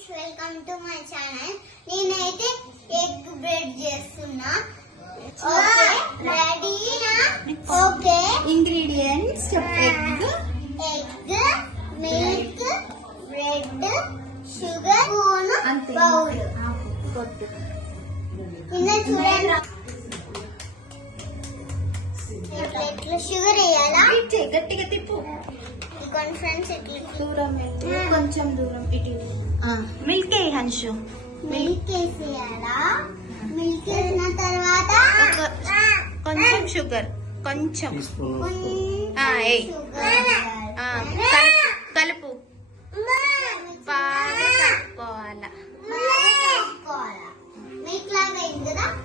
Friends welcome to my channel. నేనైతే egg bread చేస్తున్నా. రెడీనా okay. Ingredients egg. Egg milk bread sugar spoon bowl. కింద చూడండి. ఇట్లా షుగర్ వేయాలా? గట్టిగా తిప్పు. ఫ్రెండ్స్ ఇట్లా దూరం వెళ్ళు. కొంచెం దూరం ఇటు మిల్క్ ఏ హన్షు? మిల్క్ వేసేయాలా మిల్క్ వేసిన తర్వాత? ఒక- కొంచెం షుగర్ కొంచెం. కలుపు. బాగా కలుపుకోవాలా. మిల్క్ లాగా అయింది కదా?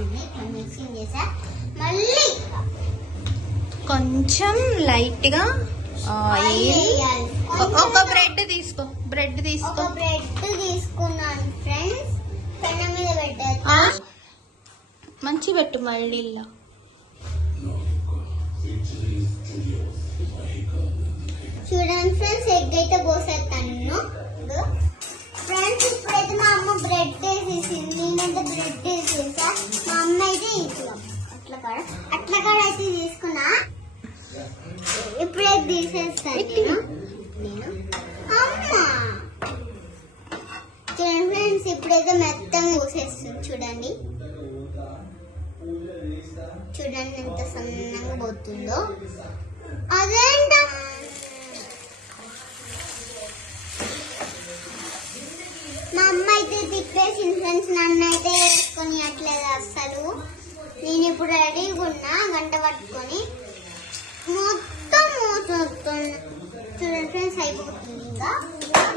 మిక్సింగ్ చేసా మళ్ళీ కొంచెం లైట్గా ఆయిల్. ఒక బ్రెడ్ తీసుకో బ్రెడ్ తీసుకో బ్రెడ్ తీసుకున్నాను ఫ్రెండ్స్ మీద? మంచి పెట్టు మళ్ళీ ఇలా. చూడండి ఫ్రెండ్స్ ఎగ్ అయితే పోసేస్తాను అట్లా కాడ అట్లా కూడా అయితే తీసుకున్నా. ఇప్పుడే తీసేస్తాను నేను. నేను. చూడండి ఫ్రెండ్స్ ఇప్పుడైతే మెత్తంగా పోసేస్తుంది చూడండి. చూడండి ఎంత సన్నంగా పోతుందో. అదేంట మా అమ్మ అయితే తిప్పేసింది ఫ్రెండ్స్ నన్ను అయితే వేసుకొని అట్లేదు అస్సలు. నేను ఇప్పుడు రెడీగా ఉన్నా గంట పట్టుకొని మొత్తం మూతున్నా చూడండి ఫ్రెండ్స్ అయిపోతుంది ఇంకా.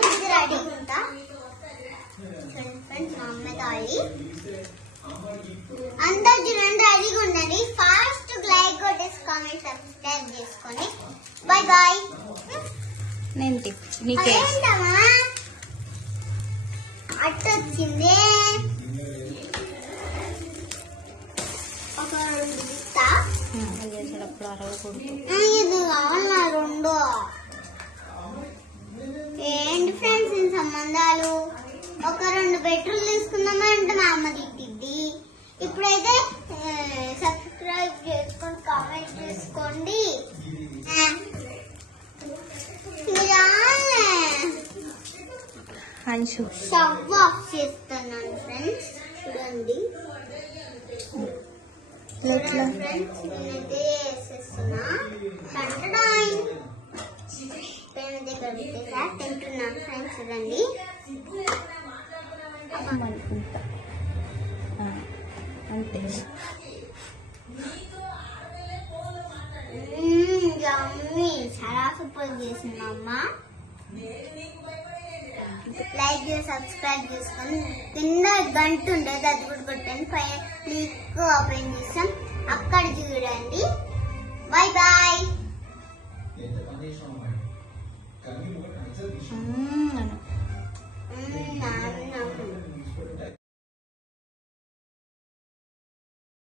ఇది రెడీగా ఉంటా. చూడండి ఫ్రెండ్స్ మా అమ్మ తాళి. అందరూ చూడండి రెడీగా ఉండండి. ఫాస్ట్ లైక్ కొట్టేసి కామెంట్ సబ్స్క్రైబ్ చేసుకోండి బాయ్ బాయ్ నేను నీకే. అయ్యేసడప్పుడు అరవకూడదు ఇది కావాలా? రెండు. ఏంటి ఫ్రెండ్స్ ఈ సంబంధాలు? ఒక రెండు బెడ్రూమ్ తీసుకుందామా అంటే మా అమ్మ తిట్టిద్ది. ఇప్పుడైతే సబ్స్క్రైబ్ చేసుకొని కామెంట్ చేసుకోండి. హన్షు స్టవ్ ఆఫ్ చేస్తున్నాను ఫ్రెండ్స్ చూడండి. ఎట్లా? ఫ్రెండ్స్ చూడండి అనుకుంటా అంతే చాలా సూపర్ చేసింది అమ్మ. లైక్ చేసి సబ్స్క్రైబ్ చేసుకొని కింద గంట ఉండేది అది కూడా కొట్టండి. పైన క్లిక్ ఓపెన్ చేస్తాం